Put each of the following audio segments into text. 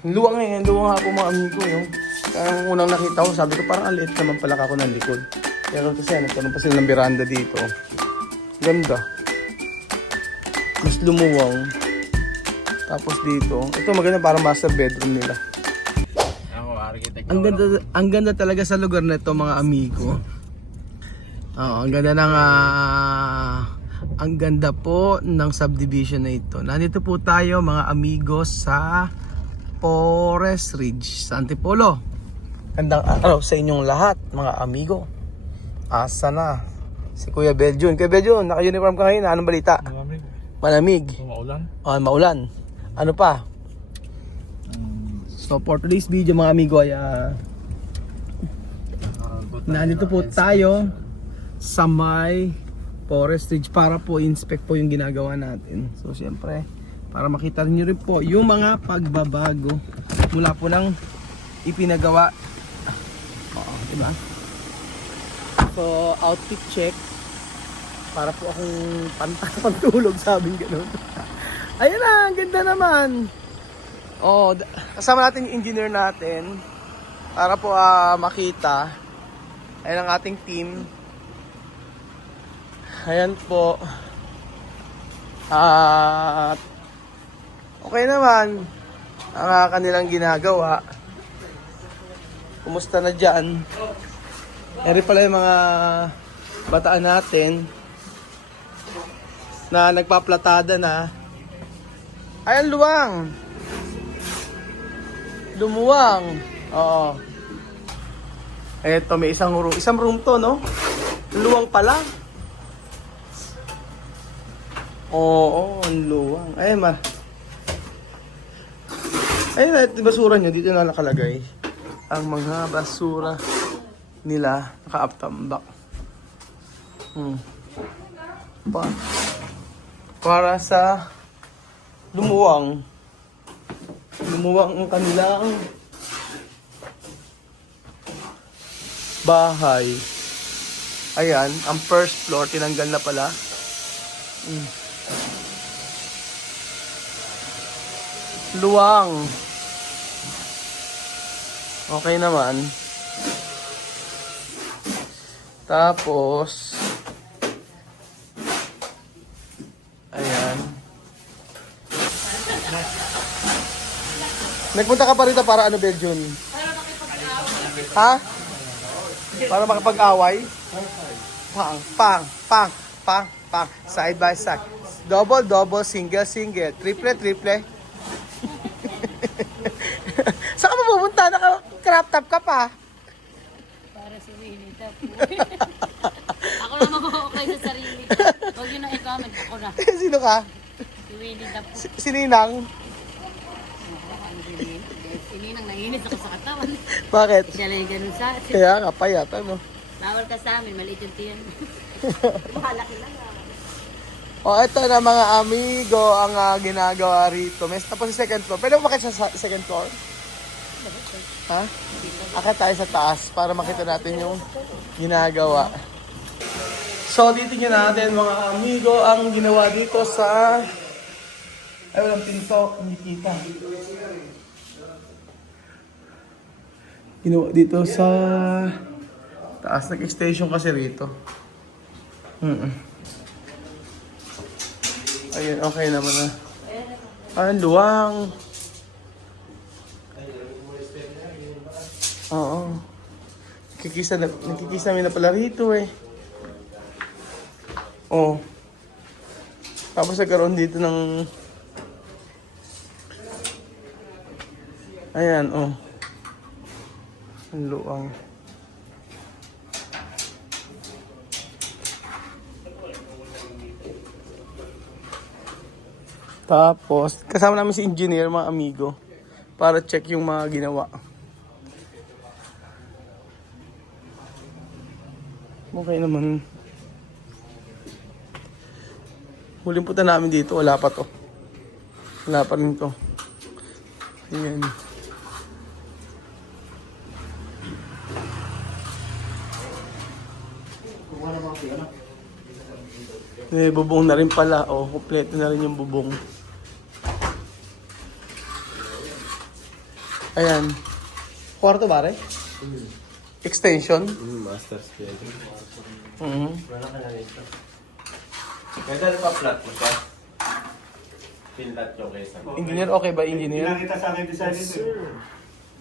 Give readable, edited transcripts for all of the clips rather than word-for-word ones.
Luwang luwang ako mga amigo yung. Kaya unang nakita ko, sabi ko parang aliit naman pala ako ng likod. Pero kasi nagkaroon pa sila ng veranda dito. Ganda. Mas lumuwang. Tapos dito, ito maganda parang master bedroom nila. Ako, architect. Ang ganda talaga sa lugar na ito mga amigo. Oo, ang ganda ng ang ganda po ng subdivision na ito. Nandito po tayo mga amigos sa Forest Ridge sa Antipolo. Gandang araw sa inyong lahat mga amigo. Asa na si Kuya Beljun? Kuya Beljun, naka-uniform ka ngayon. Anong balita? Malamig. Malamig. Maulan. Maulan. Ano pa? So for today's video mga amigo ay nandito po tayo sa may Forest Ridge para po inspect po yung ginagawa natin. So siyempre para makita niyo rin po yung mga pagbabago mula po ng ipinagawa. Oo, diba? So outfit check para po akong pantulog sabing gano'n. Ayun na, ang ganda naman. Oh, kasama natin yung engineer natin para po makita. Ayan ang ating team. Ayan po. At okay naman ang kanilang ginagawa. Kumusta na dyan? Eri pala yung mga bataan natin na nagpaplatada na. Ayan, luwang. Lumuwang. Oo. Eto, may isang room to, no? Luwang pala. Oo, ang luwang. Ayun, ayun na, yung basura nyo. Dito na nakalagay. Ang mga basura nila. Naka-uptambak. Para sa lumuwang. Lumuwang ang kanilang bahay. Ayan, ang first floor tinanggal na pala. Luwang. Okay naman. Tapos ayan. Nagpunta ka pa rito para ano, Beljun? Ha? Para makapag-away? Pang, pang, pang, pang, pang. Side by side. Double, double, single, single. Triple, triple. Saan ka mapupunta? Naka-crop top ka pa. Para si Winnie the Pooh. Ako na mag-okay sa sarili ko. Huwag yun na i-comment. Ako na. Sino ka? Si Winnie the Pooh. Sininang? Sininang nanginis ako sa katawan. Bakit? Siya lang yung ganun sa atin. Kaya nga, payat, ano? Bawal ka sa amin, maliit yung tiyan. Mahalaki lang. O, ito na mga amigo ang ginagawa rito. May tapos sa second floor. Pwede mo makita sa second floor? Ha? Akit tayo sa taas para makita natin yung ginagawa. So, titingnan natin mga amigo ang ginawa dito sa... Ay, walang pinto. Hindi kita. Ginawa dito sa... taas. Nag-extension kasi rito. Ayun, okay naman na. Ang luwang. Oo. Nakikisa namin na pala rito eh. Oo. Tapos nagkaroon dito ng... Ayan, oh. Ang luwang. Tapos, kasama namin si engineer, mga amigo, para check yung mga ginawa. Okay naman. Huling punta namin dito, wala pa to. Wala pa rin to. Ayan. Bubong na rin pala. O, kompleto na rin yung bubong. Ayan. Kwarto ba rin? Extension? Master's bedroom. Mhm. Wala ka na nito. Ganda pa flat mo siya. Pinlat yung kaysa. Engineer, okay ba engineer? Pinakita sa akin design nito.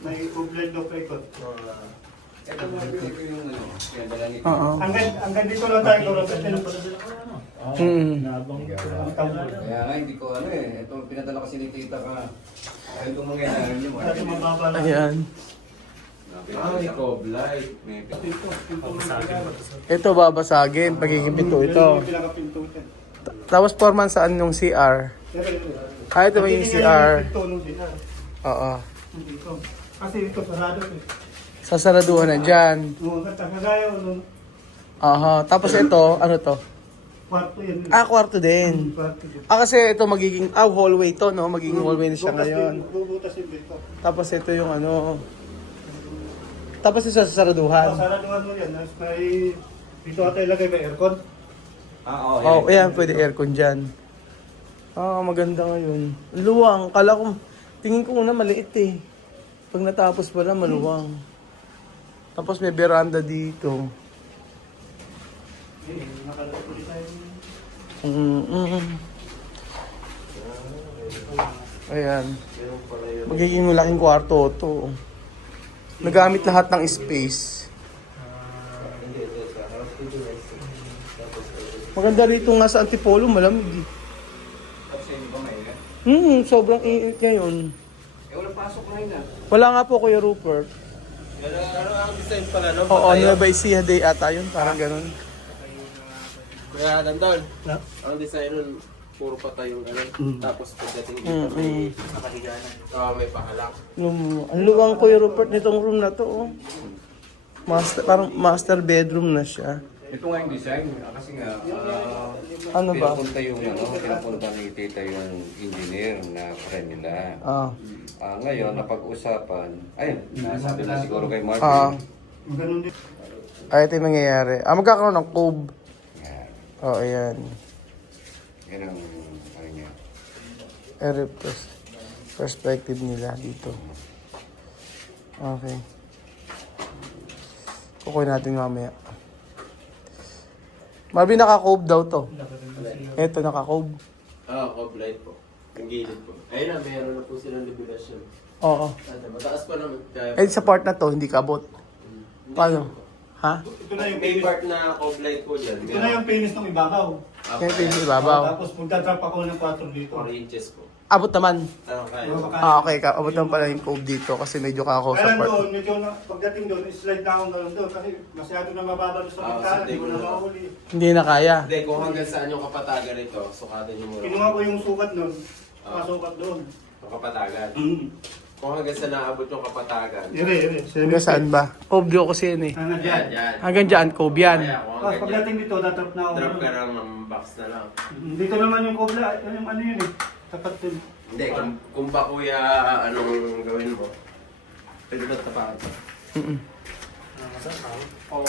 May complete of record. Ito mo yung ano, yan lang ito. Oo. Hanggang dito lang tayo ko. Kaya nga hindi ko ano eh. Ito pinadala kasi ni tita ka. Ayun itong mangyayari niyo. Kasi mababa lang. Ayan. May coblight. May Ito babasagin. Pagiging pinto ito. Pinakapinto yan. Tapos forman saan yung CR? Ah, ito ba yung CR? Oo. Dito. Kasi ito sarado eh. Sasaraduhan na dyan. Kagaya nung Aha. Tapos ito, ano to? kwarto yan. Ah, kwarto din. Kwarto din. Ah, kasi ito magiging, hallway to, no? Magiging hallway na siya ngayon. Bubutas din dito. Tapos ito yung ano. Tapos ito sasaraduhan. Saraduhan mo yan. Tapos may dito ata ilagay may aircon. Oh, ayan, pwede aircon dyan. Ah, maganda ngayon. Luwang. Kala ko, tingin ko una maliit eh. Pag natapos pala, maluwang. Tapos may veranda dito. Nakalagay ulit tayo. Ayan. Magiging malaking kwarto to. Nagamit lahat ng space. Maganda rito nga sa Antipolo, malamig. Sobrang init ngayon. Eh walang pasok na yun ah. Wala nga po Kuya Rupert. Ano ang design pala, no? Oo, Nueva Ecija Day ata yun, parang ganun. Kuya Dandol, Na? ang design nun, puro patay yung ano. Tapos pagdating dito, may nakahiga na. May pahalak. Ang luwang Kuya Rupert nitong room na to. Oh. Parang master bedroom na siya. Ito nga yung design. Kasi nga, Ano ba? pinapunta ni tita yung engineer na friend nila. Ah. Ngayon, napag-usapan, ayun, nasabi na siguro kay Martin. Ah. Ganun din. Ay, ito yung mangyayari. Magkakaroon ng cove. Yan. Oo, ayan. Yan ang, ano niya. Perspective nila dito. Okay. Kukuha natin mamaya. Marvin, naka-cove daw to. Ito, naka-cove. Coblight po. Ang gilid po. Ayun na, mayroon na po silang libilasyon. Oo. Mataas pa naman. Kaya, Eh, sa part na to, hindi kabot. Paano? Ha? Ito na yung may finish. part na coblight po dyan. Ito na yung finish ng ibabaw. Kaya ito yung ibabaw. Tapos magdadrop ako ng 4 dito. 4 inches po. Abot naman. Kaya. Okay. Abot naman pala yung cove dito kasi medyo kako sa Kaya part. doon, medyo pagdating doon, slide na akong gano'n doon. Kasi masyado na mababa doon sa pagkalan. Hindi ko na makahuli. Hindi na kaya. Hindi, kung hanggang saan yung kapatagan nito, sukatin yung mura. Kinuha ko yung sukat doon. Masukat doon. Yung kapatagan. Mm. Kung hanggang saan naabot yung kapatagan. Ire. Hanggang saan ba? Cove daw kasi yan eh. Hanggang Yan, dyan. yan. Hanggang dyan, cove yan. Kaya kung Tapos hanggang dyan, pagdating dito, datrap na ako. drop ka lang ng box na lang. Dito naman yung kobla. Yung ano yun eh. Tapat din. Hindi, kung ba kuya, anong gawin mo? Pwede ba tapakan pa? Kung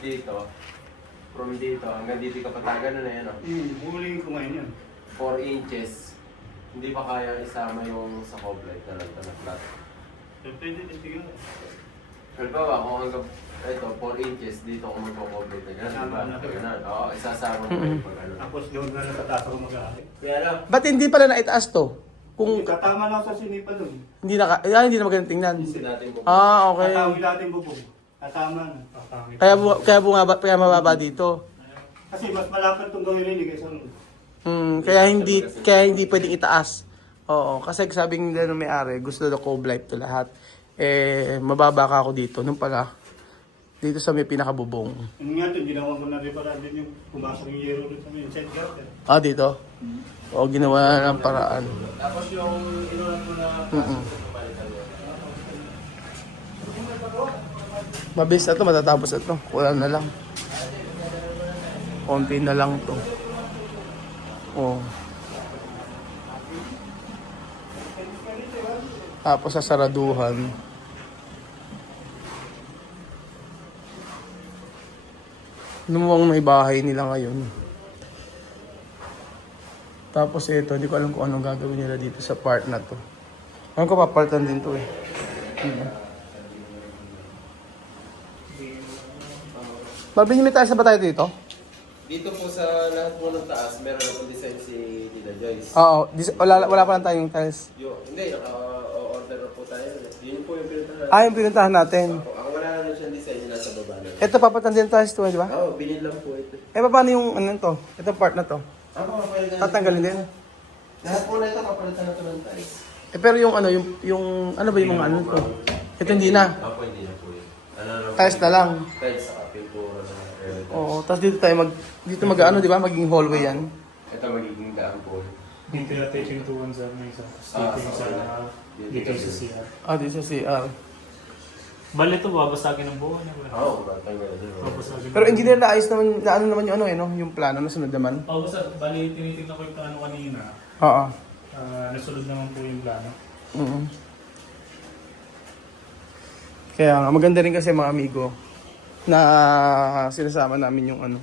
dito, from dito, hanggang dito yung kapatagan na yan, oh. Huling ko ngayon yan. 4 inches. Hindi pa kaya isama yung sa coblight na lang na flat. Pwede din siguro. Halimbawa, kung hanggang ito, 4 inches, dito ako magpo-coblight na gano'n, diba? Ganun. Oo, isasama mo yung pag ano. Tapos doon na sa taas ako mag-aari. Kaya lang, Ba't hindi pala naitaas to? Kung Katama na ako sa sinipa doon. hindi hindi na magandang tingnan. hindi natin po. Okay. Katawin natin bubong. Katama na. Tatawin. Kaya mababa dito. Kasi mas malapit itong gawin rin kaysa rin. Kaya hindi pwedeng itaas. Oo, kasi sabing nila ng may-ari, gusto daw co-life to lahat. Eh, mababa ka ako dito. Nung pala, dito sa may pinakabubong. Yung nga ito, ginawa ko na rin para din yung pumasok yung yero rin sa may inside gutter. Ah, dito? Oo, ginawa na ng paraan. Tapos yung inulat mo na palitan mo. Mabilis na to, matatapos na to. Kulang na lang. Konti na lang to. Oh. Tapos sa saraduhan. Lumuwang na ibahay nila ngayon. Tapos ito, hindi ko alam kung anong gagawin nila dito sa part na to. Ano ko papalitan din to eh. Marvin, may tayo sa ba tayo dito? Dito po sa lahat po ng taas, meron na po design si Tita Joyce. Oo, wala pa lang tayong tiles. Hindi, naka-order na po tayo. Yun po yung pinuntahan. Yung pinuntahan natin. Ang wala na siyang design yung nasa baba na. Ito, papalitan din tayo ito, di ba? Oo, binil lang po ito. Paano yung ano to? Itong part na to? Ako, papalitan. Tatanggalin din? Lahat po na ito, papalitan na ito ng tiles. Pero yung ano, yung ano ba yung mga ano to? Ito hindi na. Ako, hindi na po yun. Ano na po Tiles na lang. Tiles sa pintura na air. Oo, tapos dito tayo dito mag-ano, di ba? Maging hallway yan. Ito magiging daan po. Dito natin yung tuwan sa may isa. Dito sa CR. Dito sa CR. Bali ito, babasagin ng buo. Oo, tatanggalin din. Babasagin. Pero engineer na ayos naman, na ano naman yung ano eh, no? Yung plano na sunod naman. Bali, tinitignan ko yung plano kanina. Oo. Nasunod naman po yung plano. Kaya nga, maganda rin kasi mga amigo na sinasama namin yung ano,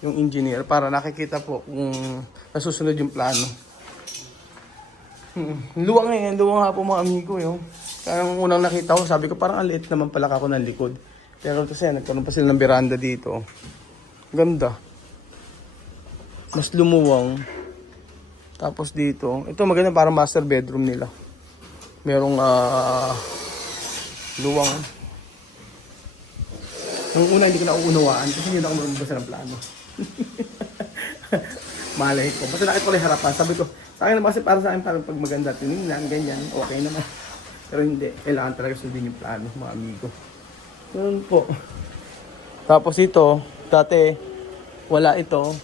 yung engineer para nakikita po kung nasusunod yung plano. Luwang nga po mga amigo yun. Kaya nung unang nakita ko, sabi ko parang aliit naman pala ako ng likod. Pero kasi nagkaroon pa sila ng veranda dito. Ganda. Mas lumuwang. Tapos dito, ito maganda parang master bedroom nila. Merong luwang. Nung una hindi ko na uunawaan kasi hindi na ako magbasa ng plano. Malay ko. Basta nakita ko lang yung harapan. Sabi ko, sa akin naman kasi para sa akin parang pag maganda tinignan, ganyan, okay naman. Pero hindi, kailangan talaga sundin yung plano, mga amigo. Ganun po. Tapos ito, dati wala ito.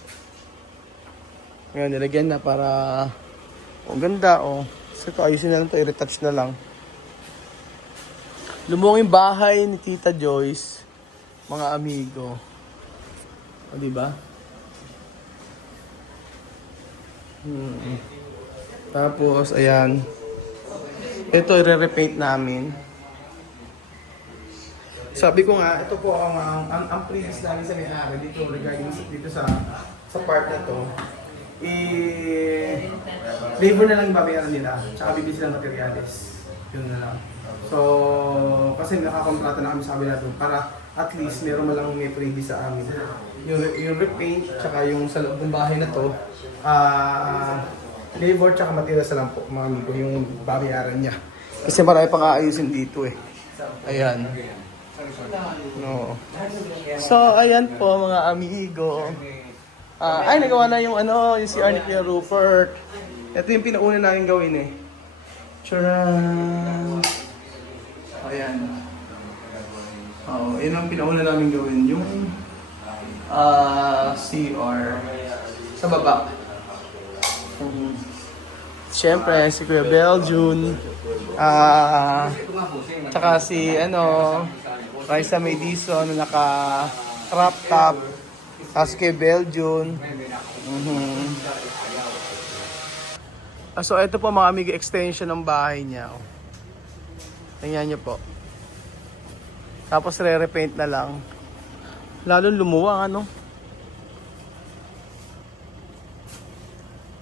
Ngayon, nilagyan na para ganda, So ito, ayusin na lang ito, i-retouch na lang. Lumuwang yung bahay ni Tita Joyce, mga amigo. O, diba? Tapos, ayan. Ito, i-repaint namin. Sabi ko nga, ito po ang previous namin sa may-ari dito regarding dito sa part na to. Labor na lang yung babayaran nila, tsaka bibili sila ng materials. Yun na lang. So, kasi nakakontrata na kami sa kabila doon para at least meron man lang may previous sa amin. Yung repaint, tsaka yung sa loob ng bahay na to, labor tsaka materials na lang po, mga amigo, yung babayaran niya. Kasi marami pang aayusin dito eh. Ayan. No. So, ayan po mga amigo. Ay, nagawa na yung yung CR ni Kuya Rupert. Ito yung pinauna namin gawin eh. Charan! Ayan. Yun ang pinauna namin gawin. Yung CR sa baba. Siyempre, si Kuya Beljun. Tsaka si Raisa May Dison na naka-crop top. Tapos kay Beljun. So ito po mga amigo, extension ng bahay niya. Tingnan niyo po. Tapos re-repaint na lang. Lalong lumuwang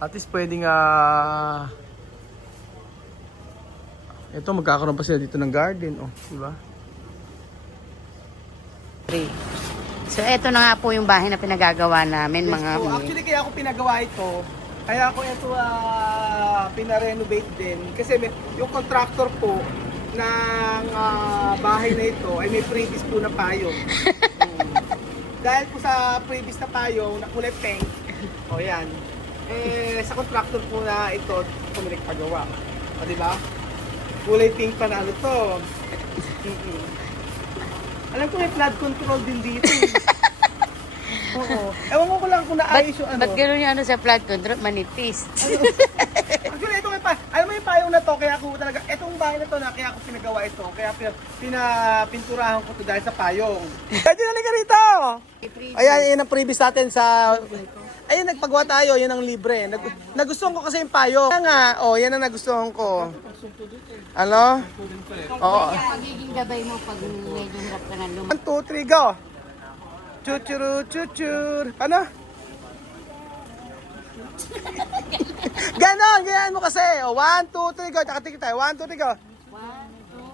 At least pwedeng ito magkakaroon pa sila dito ng garden, di ba? So, eto na nga po yung bahay na pinagagawa namin, mga So, actually kaya ako pinagawa ito, kaya ako ito pinarenovate din kasi yung contractor po ng bahay na ito ay may previous po na payong. Dahil po sa previous na payong na kulay pink, yan. Sa contractor po na ito, pumilik pagawa. Di ba? Kulay pink pa na to. Alam ko may flood control din dito. Oo. Ewan ko lang kung naayos yung Ba't gano'n yung sa flood control? Manipis. Actually, ito alam mo yung payong na to, kaya ako talaga, itong bahay na to na kaya ako pinagawa ito, kaya pinapinturahan ko to dahil sa payong. Pwede na ka rito! Ayan, yan ang previous natin sa... Ayun, nagpagawa tayo, yan ang libre. Nagustuhan ko kasi yung payong. Kaya nga, yan ang nagustuhan ko. Ano? Oo. Magiging gabay mo pag medyo hirap ka na 1, 2, 3, go! Chuchuru, chuchur. Ano? Ganon, ganyan mo kasi. O, 1, 2, 3, go. Tsaka tingin tayo. 1, 2, 3, go. 1, 2,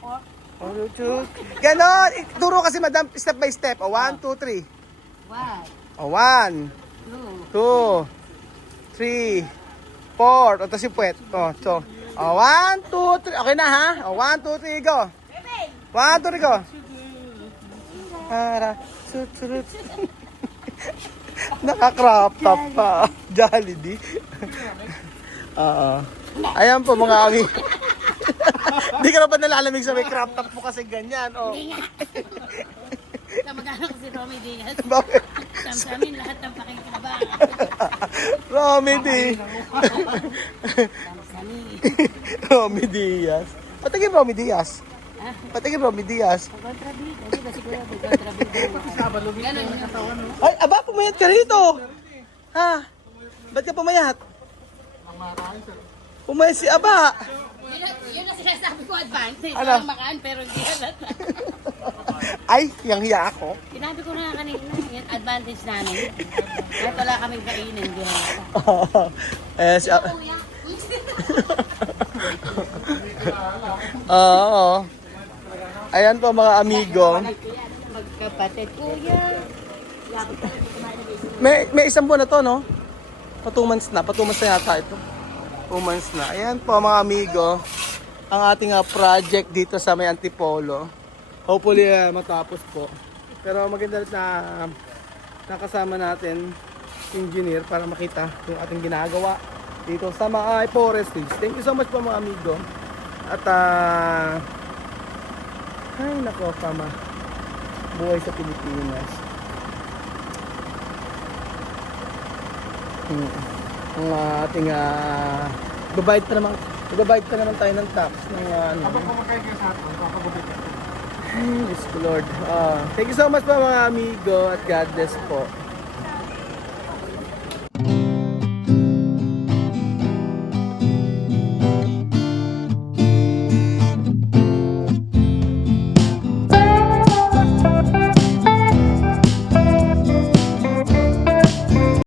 3, 4. 1, 2, 3. Ganon. Turo kasi madam, step by step. O, 1, 2, 3. 1, O, 1, 2, 2, 3, 4. O, tapos yung puwet. O, so. O, 1, 2, 3. Okay na, ha? O, 1, 2, 3, go. 1, 2, 3, go. Para, susurut. Naka-crop top pa. Jollibee. Oo. Ayan po mga ami. Hindi ka na ba nalalamig sa may crop top mo kasi ganyan? Oh. Kamag-anak ko si Romy Diaz. Bakit? Samsamin lahat ng pakikinabangan. Romy D. Samsamin. Romy Diaz. Patingin Romy Diaz. Patingin Romy Diaz. Kontrabida. Di ba siguro may kontrabida? Ganon yun. Ay, aba, pumayat ka rito. Ha? Ba't ka pumayat? Pumayat si Aba. Yun ang sinasabi ko, advantage. Ano? Walang makaan pero hindi halata. Ay, yang hiya ako. Sinabi ko na kanina, yung advantage namin. Kahit wala kaming kainin, hindi halata. Eh, si Aba. Oo. Ayan po mga amigo. Magkapatid, kuya. May isang buwan na to, no? Pa 2 months na. Pa 2 months na yata ito. 2 months na. Ayan po mga amigo. Ang ating project dito sa may Antipolo. Hopefully matapos po. Pero maganda rin na nakasama natin engineer para makita yung ating ginagawa dito sa mga forest ridge. Thank you so much po mga amigo. At ay nako, kama. Buhay sa Pilipinas. Ang ating babayad pa naman tayo ng tax ng ano. Habang kumakain ka sa atin, kakagubit ka. Yes, Lord. Thank you so much po mga amigo at God bless po.